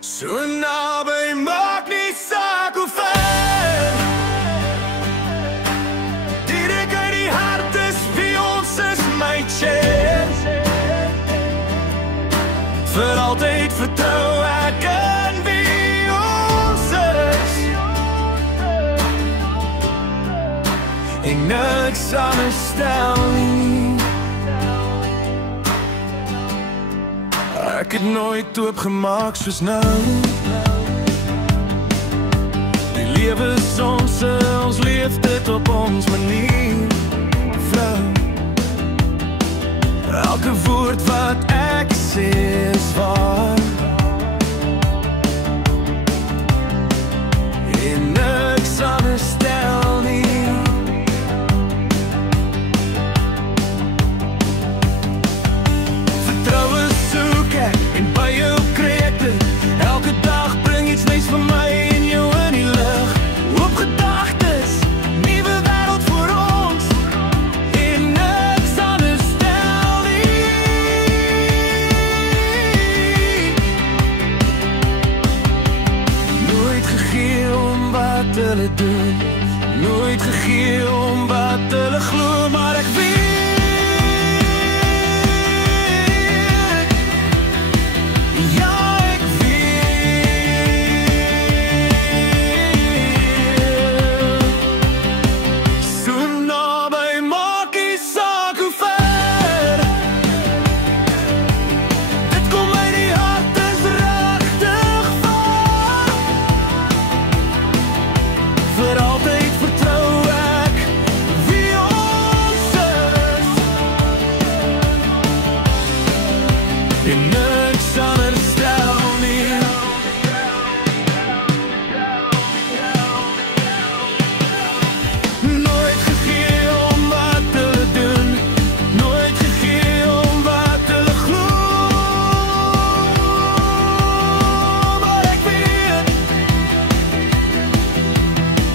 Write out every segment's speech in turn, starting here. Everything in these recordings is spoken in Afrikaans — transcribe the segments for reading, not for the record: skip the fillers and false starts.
So naby, maak nie saak hoe ver. Direk uit die hart is wie ons is, my chance. Vir altyd vertrou ek in wie ons is. Ek niks anders stel nie. Ek het nooit oopgemaak soos nou. Die lewe is ons leef dit op ons manier, vrou. Elke woord wat ek sê is waar. En niks anders stel nie. Vertroue soek ek en by jou kreeg dit. Elke dag bring iets niks vir my en jou in die lig. Hoop gedagtes, nuwe wêreld vir ons. En niks anders stel nie. Nooit gegee om wat hulle doen. Nooit gegee om wat hulle glo, maar ek weet. Vir altyd vertrou ek wie ons is. En niks anders stel nie. Nooit gegee om wat hulle doen. Nooit gegee om wat hulle glo. Maar ek weet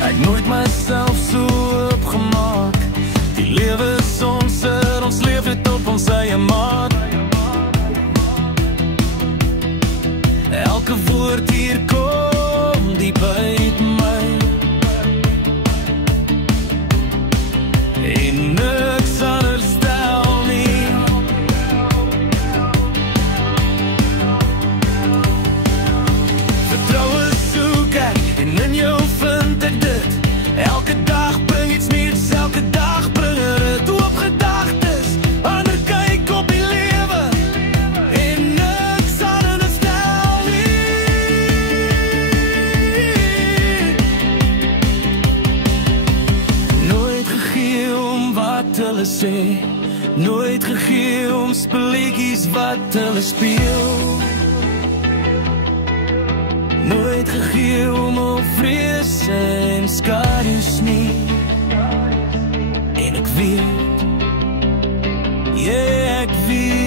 ek nooit myself so opgemaak. Die lewe is ons leef dit op ons eie maat. Elke woord hier kom diep uit my. En niks anders stel nie. Vertroue soek ek en in jou vind ek dit. Elke dag bring iets nieuws, elke dag bring dit op gedagtes. Ander kyk op die lewe en niks anders stel nie. Nooit gegee om wat hulle sê. Nooit gegee om spelletjies wat hulle speel. Nooit gegee om op vrees en skadu's nie. En ek weet, ja, ek weet